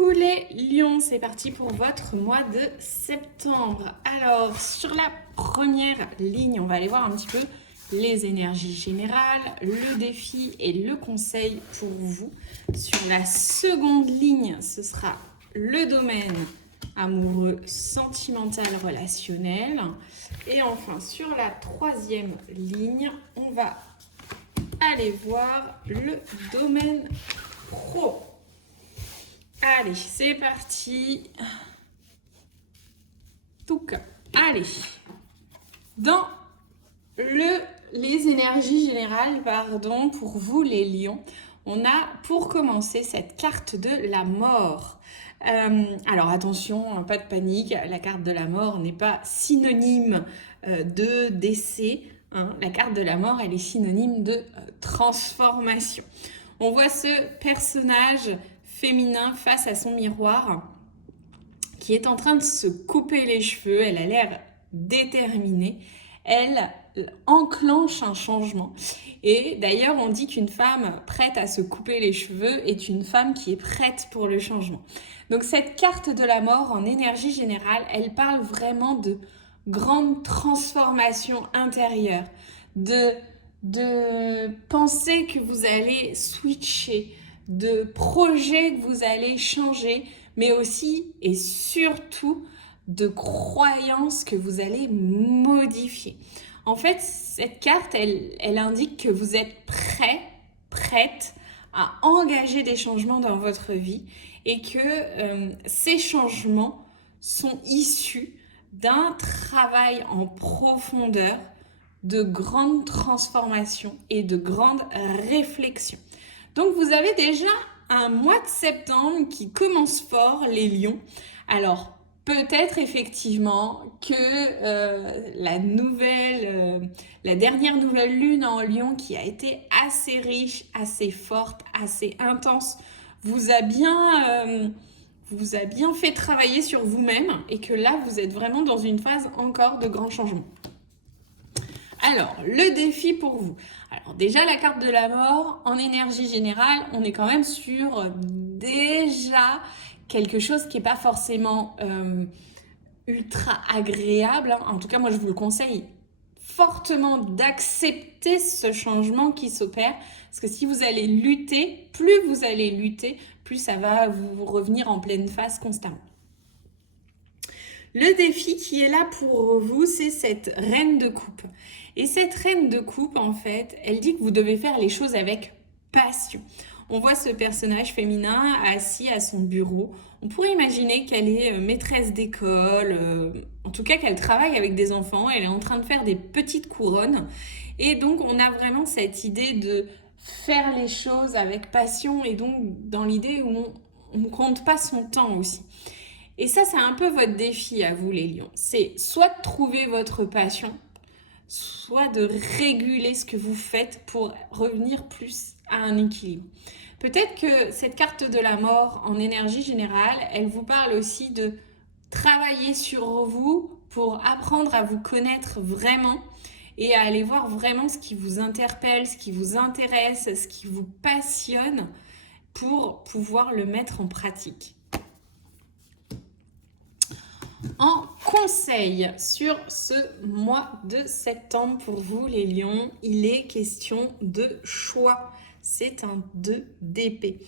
Coucou les lions, c'est parti pour votre mois de septembre. Alors, sur la première ligne, on va aller voir un petit peu les énergies générales, le défi et le conseil pour vous. Sur la seconde ligne, ce sera le domaine amoureux, sentimental, relationnel. Et enfin, sur la troisième ligne, on va aller voir le domaine pro. Allez, c'est parti. Allez. Dans les énergies générales, pour vous les lions, on a pour commencer cette carte de la mort. Alors attention, pas de panique, la carte de la mort n'est pas synonyme de décès. La carte de la mort, elle est synonyme de transformation. On voit ce personnage féminin face à son miroir qui est en train de se couper les cheveux. Elle a l'air déterminée. Elle enclenche un changement. Et d'ailleurs, on dit qu'une femme prête à se couper les cheveux est une femme qui est prête pour le changement. Donc cette carte de la mort en énergie générale, elle parle vraiment de grande transformation intérieure, de penser que vous allez switcher, de projets que vous allez changer, mais aussi et surtout de croyances que vous allez modifier. En fait, cette carte, elle indique que vous êtes prête à engager des changements dans votre vie et que ces changements sont issus d'un travail en profondeur, de grandes transformations et de grandes réflexions. Donc vous avez déjà un mois de septembre qui commence fort, les lions. Alors peut-être effectivement que la dernière nouvelle lune en lion qui a été assez riche, assez forte, assez intense, vous a bien fait travailler sur vous-même et que là vous êtes vraiment dans une phase encore de grands changements. Alors, le défi pour vous. Alors déjà, la carte de la mort, en énergie générale, on est quand même sur déjà quelque chose qui n'est pas forcément ultra agréable. En tout cas, moi, je vous le conseille fortement d'accepter ce changement qui s'opère. Parce que si vous allez lutter, plus ça va vous revenir en pleine face constamment. Le défi qui est là pour vous, c'est cette reine de coupe. Et cette reine de coupe, en fait, elle dit que vous devez faire les choses avec passion. On voit ce personnage féminin assis à son bureau. On pourrait imaginer qu'elle est maîtresse d'école, en tout cas qu'elle travaille avec des enfants. Elle est en train de faire des petites couronnes. Et donc, on a vraiment cette idée de faire les choses avec passion et donc dans l'idée où on ne compte pas son temps aussi. Et ça, c'est un peu votre défi à vous, les lions. C'est soit de trouver votre passion, soit de réguler ce que vous faites pour revenir plus à un équilibre. Peut-être que cette carte de la mort en énergie générale, elle vous parle aussi de travailler sur vous pour apprendre à vous connaître vraiment et à aller voir vraiment ce qui vous interpelle, ce qui vous intéresse, ce qui vous passionne pour pouvoir le mettre en pratique. En conseil sur ce mois de septembre pour vous les lions, il est question de choix. C'est un 2 d'épée.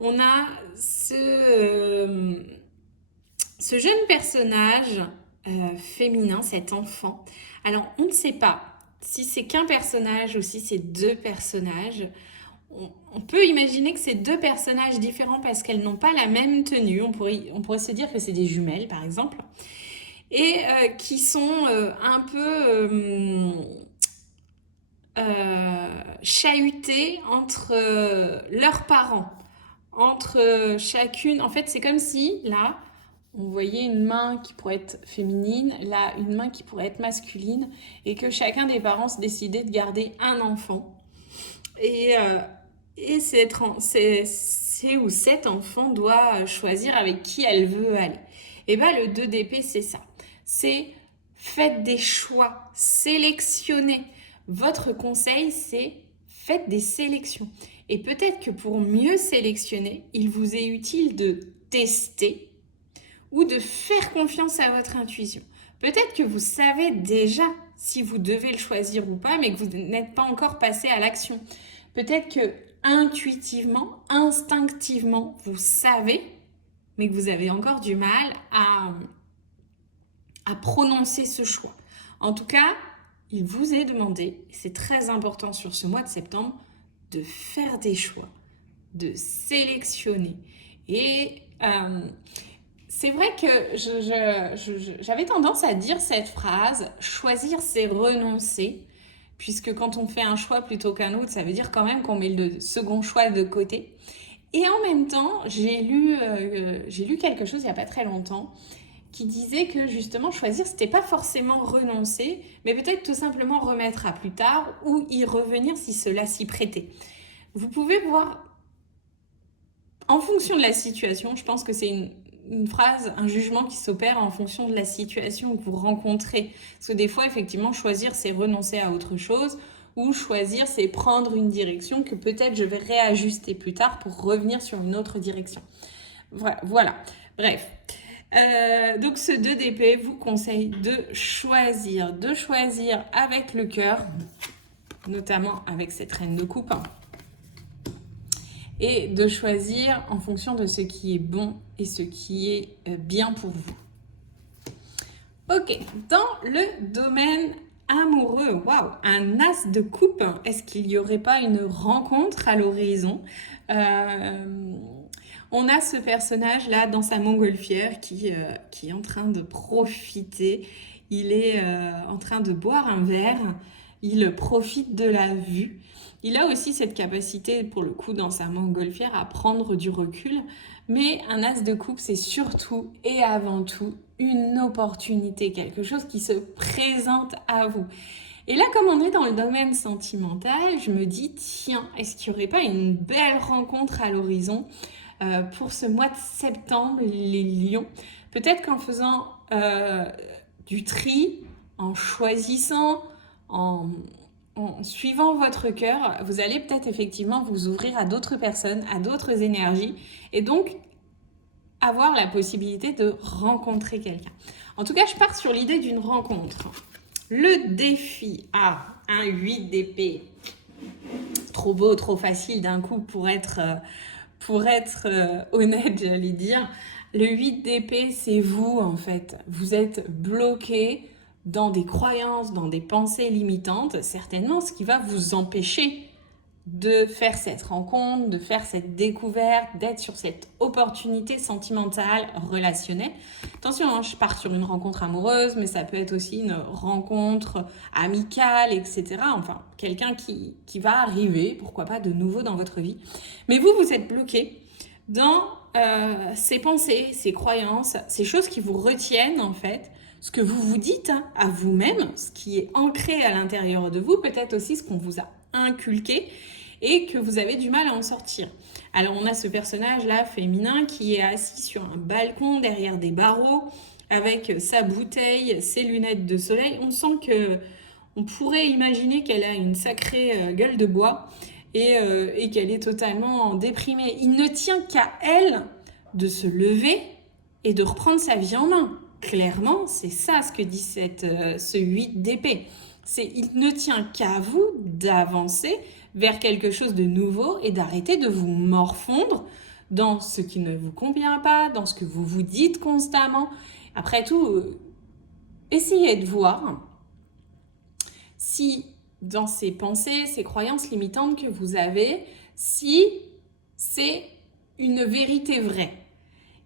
On a ce jeune personnage féminin, cet enfant. Alors on ne sait pas si c'est qu'un personnage ou si c'est deux personnages. On peut imaginer que c'est deux personnages différents parce qu'elles n'ont pas la même tenue. On pourrait se dire que c'est des jumelles, par exemple. Et qui sont un peu chahutées entre leurs parents. Entre chacune... En fait, c'est comme si, là, on voyait une main qui pourrait être féminine, là, une main qui pourrait être masculine, et que chacun des parents se décidait de garder un enfant. Et cet enfant doit choisir avec qui elle veut aller. Et bien, le 2 d'épée, c'est ça. C'est faites des choix, sélectionnez. Votre conseil, c'est faites des sélections. Et peut-être que pour mieux sélectionner, il vous est utile de tester ou de faire confiance à votre intuition. Peut-être que vous savez déjà si vous devez le choisir ou pas, mais que vous n'êtes pas encore passé à l'action. Peut-être que intuitivement, instinctivement, vous savez, mais que vous avez encore du mal à prononcer ce choix. En tout cas, il vous est demandé, et c'est très important sur ce mois de septembre, de faire des choix, de sélectionner. Et c'est vrai que j'avais tendance à dire cette phrase, choisir c'est renoncer, puisque quand on fait un choix plutôt qu'un autre, ça veut dire quand même qu'on met le second choix de côté. Et en même temps, j'ai lu quelque chose il n'y a pas très longtemps qui disait que justement choisir, c'était pas forcément renoncer, mais peut-être tout simplement remettre à plus tard ou y revenir si cela s'y prêtait. Vous pouvez voir, en fonction de la situation, je pense que c'est une phrase, un jugement qui s'opère en fonction de la situation que vous rencontrez. Parce que des fois, effectivement, choisir, c'est renoncer à autre chose, ou choisir, c'est prendre une direction que peut-être je vais réajuster plus tard pour revenir sur une autre direction. Voilà. Bref. Donc ce 2 d'épée vous conseille de choisir avec le cœur, notamment avec cette reine de coupe, et de choisir en fonction de ce qui est bon et ce qui est bien pour vous. Ok, dans le domaine amoureux, waouh, un as de coupe, est-ce qu'il n'y aurait pas une rencontre à l'horizon? On a ce personnage-là dans sa montgolfière qui est en train de profiter. Il est en train de boire un verre. Il profite de la vue. Il a aussi cette capacité, pour le coup, dans sa montgolfière, à prendre du recul. Mais un as de coupe, c'est surtout et avant tout une opportunité, quelque chose qui se présente à vous. Et là, comme on est dans le domaine sentimental, je me dis, tiens, est-ce qu'il n'y aurait pas une belle rencontre à l'horizon pour ce mois de septembre, les lions? Peut-être qu'en faisant du tri, en choisissant, en suivant votre cœur, vous allez peut-être effectivement vous ouvrir à d'autres personnes, à d'autres énergies, et donc avoir la possibilité de rencontrer quelqu'un. En tout cas, je pars sur l'idée d'une rencontre. Le défi a un 8 d'épée. Trop beau, trop facile d'un coup pour être honnête, j'allais dire. Le 8 d'épée, c'est vous en fait. Vous êtes bloqué dans des croyances, dans des pensées limitantes, certainement ce qui va vous empêcher de faire cette rencontre, de faire cette découverte, d'être sur cette opportunité sentimentale, relationnelle. Attention, hein, je pars sur une rencontre amoureuse, mais ça peut être aussi une rencontre amicale, etc. Enfin, quelqu'un qui va arriver, pourquoi pas, de nouveau dans votre vie. Mais vous êtes bloqué dans ces pensées, ces croyances, ces choses qui vous retiennent en fait, ce que vous vous dites à vous-même, ce qui est ancré à l'intérieur de vous, peut-être aussi ce qu'on vous a inculqué et que vous avez du mal à en sortir. Alors on a ce personnage-là féminin qui est assis sur un balcon derrière des barreaux avec sa bouteille, ses lunettes de soleil. On sent que on pourrait imaginer qu'elle a une sacrée gueule de bois et qu'elle est totalement déprimée. Il ne tient qu'à elle de se lever et de reprendre sa vie en main. Clairement, c'est ça ce que dit ce 8 d'épée. Il ne tient qu'à vous d'avancer vers quelque chose de nouveau et d'arrêter de vous morfondre dans ce qui ne vous convient pas, dans ce que vous vous dites constamment. Après tout, essayez de voir si dans ces pensées, ces croyances limitantes que vous avez, si c'est une vérité vraie.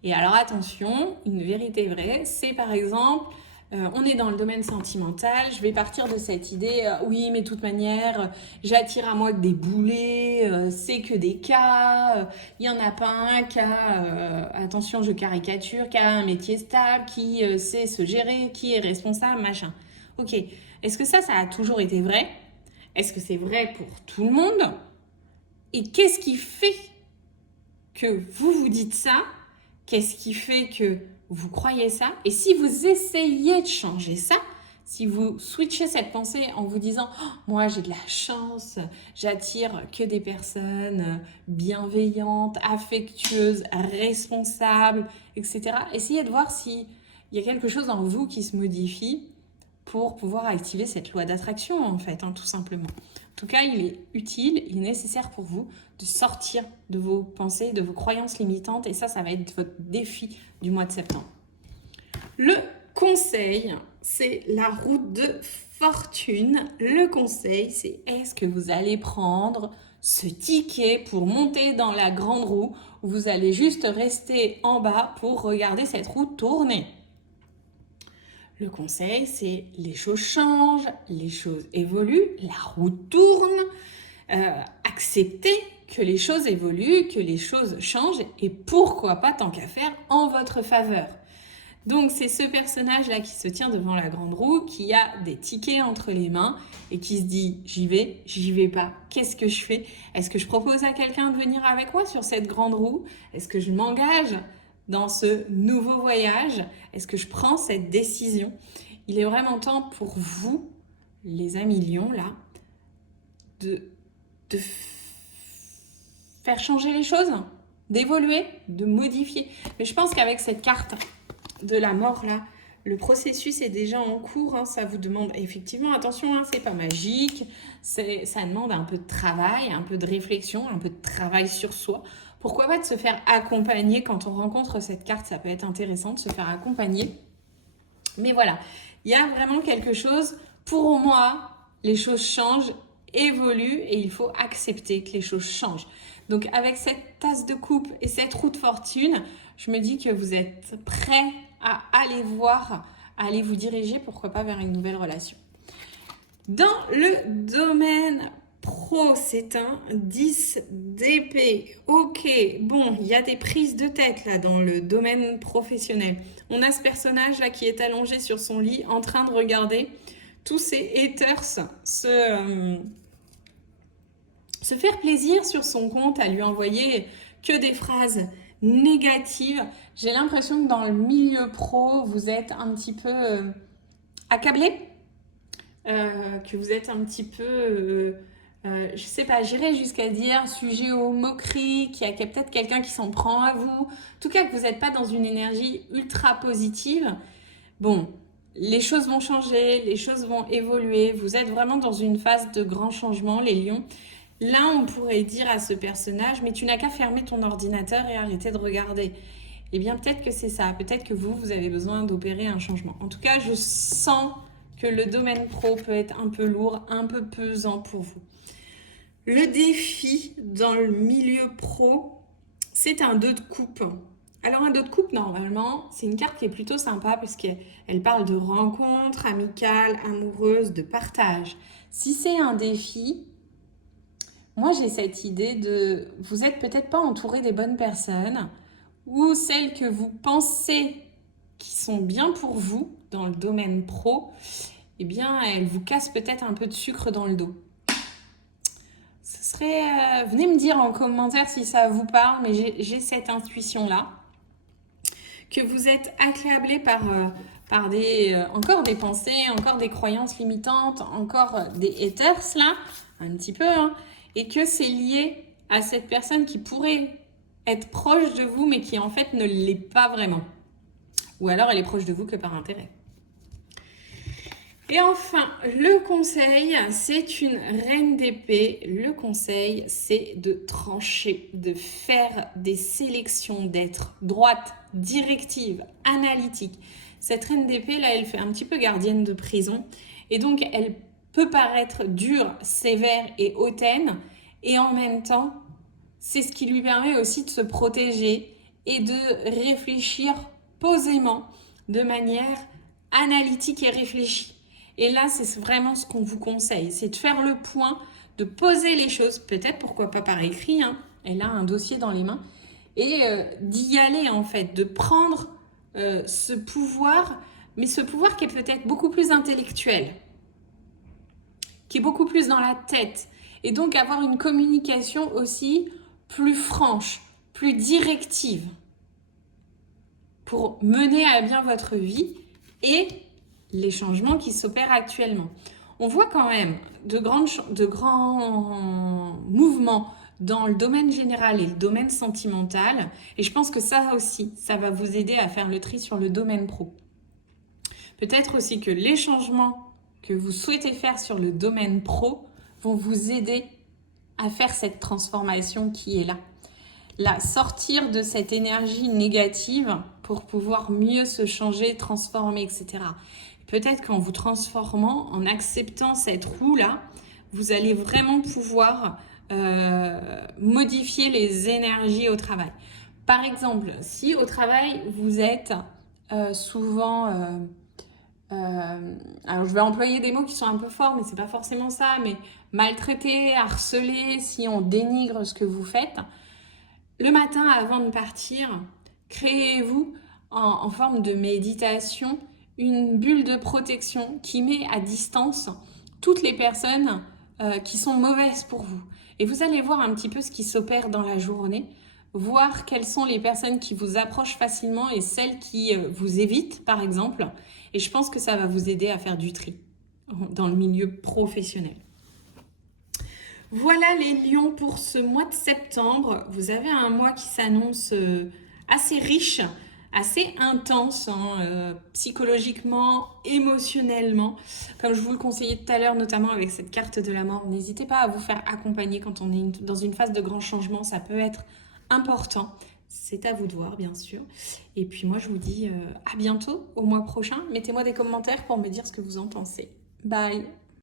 Et alors attention, une vérité vraie, c'est par exemple, on est dans le domaine sentimental, je vais partir de cette idée, oui mais de toute manière, j'attire à moi que des boulets, c'est que des cas, il n'y en a pas un qui a, attention je caricature, qui a un métier stable, qui sait se gérer, qui est responsable, machin. Ok, est-ce que ça a toujours été vrai? Est-ce que c'est vrai pour tout le monde? Et qu'est-ce qui fait que vous vous dites ça? Qu'est-ce qui fait que vous croyez ça? Et si vous essayez de changer ça, si vous switchez cette pensée en vous disant oh, « Moi, j'ai de la chance, j'attire que des personnes bienveillantes, affectueuses, responsables, etc. » Essayez de voir s'il y a quelque chose en vous qui se modifie pour pouvoir activer cette loi d'attraction, en fait, hein, tout simplement. En tout cas, il est utile, il est nécessaire pour vous de sortir de vos pensées, de vos croyances limitantes, et ça va être votre défi du mois de septembre. Le conseil, c'est la route de fortune. Le conseil, c'est est-ce que vous allez prendre ce ticket pour monter dans la grande roue ou vous allez juste rester en bas pour regarder cette roue tourner? Le conseil, c'est les choses changent, les choses évoluent, la roue tourne. Acceptez que les choses évoluent, que les choses changent et pourquoi pas, tant qu'à faire, en votre faveur. Donc, c'est ce personnage-là qui se tient devant la grande roue, qui a des tickets entre les mains et qui se dit « j'y vais pas, qu'est-ce que je fais? Est-ce que je propose à quelqu'un de venir avec moi sur cette grande roue? Est-ce que je m'engage dans ce nouveau voyage? Est-ce que je prends cette décision ?» Il est vraiment temps pour vous, les amis lions, là, de faire changer les choses, d'évoluer, de modifier. Mais je pense qu'avec cette carte de la mort là, le processus est déjà en cours, hein, ça vous demande effectivement, attention, hein, c'est pas magique, ça demande un peu de travail, un peu de réflexion, un peu de travail sur soi. Pourquoi pas de se faire accompagner quand on rencontre cette carte, ça peut être intéressant de se faire accompagner. Mais voilà, il y a vraiment quelque chose, pour moi, les choses changent, évoluent et il faut accepter que les choses changent. Donc avec cette tasse de coupe et cette roue de fortune, je me dis que vous êtes prêts à aller voir, à aller vous diriger, pourquoi pas, vers une nouvelle relation. Dans le domaine pro, c'est un 10 d'épée. Ok, bon, il y a des prises de tête là dans le domaine professionnel. On a ce personnage là qui est allongé sur son lit en train de regarder tous ces haters se faire plaisir sur son compte, à lui envoyer que des phrases négatives. J'ai l'impression que dans le milieu pro, vous êtes un petit peu accablé, que vous êtes un petit peu, je sais pas, j'irais jusqu'à dire sujet aux moqueries, qu'il y a peut-être quelqu'un qui s'en prend à vous. En tout cas, que vous n'êtes pas dans une énergie ultra positive. Bon, les choses vont changer, les choses vont évoluer. Vous êtes vraiment dans une phase de grand changement, les lions. Là, on pourrait dire à ce personnage, mais tu n'as qu'à fermer ton ordinateur et arrêter de regarder. Eh bien, peut-être que c'est ça. Peut-être que vous avez besoin d'opérer un changement. En tout cas, je sens que le domaine pro peut être un peu lourd, un peu pesant pour vous. Le défi dans le milieu pro, c'est un 2 de coupe. Alors, un 2 de coupe, normalement, c'est une carte qui est plutôt sympa puisqu'elle parle de rencontres amicales, amoureuses, de partage. Si c'est un défi, moi, j'ai cette idée de vous n'êtes peut-être pas entouré des bonnes personnes ou celles que vous pensez qui sont bien pour vous dans le domaine pro, eh bien, elles vous cassent peut-être un peu de sucre dans le dos. Ce serait... venez me dire en commentaire si ça vous parle, mais j'ai cette intuition-là. Que vous êtes accablé par encore des pensées, encore des croyances limitantes, encore des haters là, un petit peu, hein, et que c'est lié à cette personne qui pourrait être proche de vous, mais qui en fait ne l'est pas vraiment. Ou alors elle est proche de vous que par intérêt. Et enfin, le conseil, c'est une reine d'épée. Le conseil, c'est de trancher, de faire des sélections, d'être droite, directive, analytique. Cette reine d'épée, là, elle fait un petit peu gardienne de prison. Et donc, elle peut paraître dure, sévère et hautaine. Et en même temps, c'est ce qui lui permet aussi de se protéger et de réfléchir posément, de manière analytique et réfléchie. Et là, c'est vraiment ce qu'on vous conseille, c'est de faire le point, de poser les choses, peut-être pourquoi pas par écrit, hein. Elle a un dossier dans les mains, et d'y aller en fait, de prendre ce pouvoir, mais ce pouvoir qui est peut-être beaucoup plus intellectuel, qui est beaucoup plus dans la tête, et donc avoir une communication aussi plus franche, plus directive, pour mener à bien votre vie et les changements qui s'opèrent actuellement. On voit quand même de grands mouvements dans le domaine général et le domaine sentimental. Et je pense que ça aussi, ça va vous aider à faire le tri sur le domaine pro. Peut-être aussi que les changements que vous souhaitez faire sur le domaine pro vont vous aider à faire cette transformation qui est là. Là, sortir de cette énergie négative pour pouvoir mieux se changer, transformer, etc. Peut-être qu'en vous transformant, en acceptant cette roue-là, vous allez vraiment pouvoir modifier les énergies au travail. Par exemple, si au travail, vous êtes souvent... alors je vais employer des mots qui sont un peu forts, mais c'est pas forcément ça, mais maltraité, harcelé, si on dénigre ce que vous faites, le matin avant de partir, créez-vous en forme de méditation une bulle de protection qui met à distance toutes les personnes qui sont mauvaises pour vous. Et vous allez voir un petit peu ce qui s'opère dans la journée, voir quelles sont les personnes qui vous approchent facilement et celles qui vous évitent, par exemple. Et je pense que ça va vous aider à faire du tri dans le milieu professionnel. Voilà les lions pour ce mois de septembre. Vous avez un mois qui s'annonce assez riche, assez intense, psychologiquement, émotionnellement. Comme je vous le conseillais tout à l'heure, notamment avec cette carte de la mort, n'hésitez pas à vous faire accompagner quand on est dans une phase de grand changement. Ça peut être important. C'est à vous de voir, bien sûr. Et puis moi, je vous dis à bientôt, au mois prochain. Mettez-moi des commentaires pour me dire ce que vous en pensez. Bye!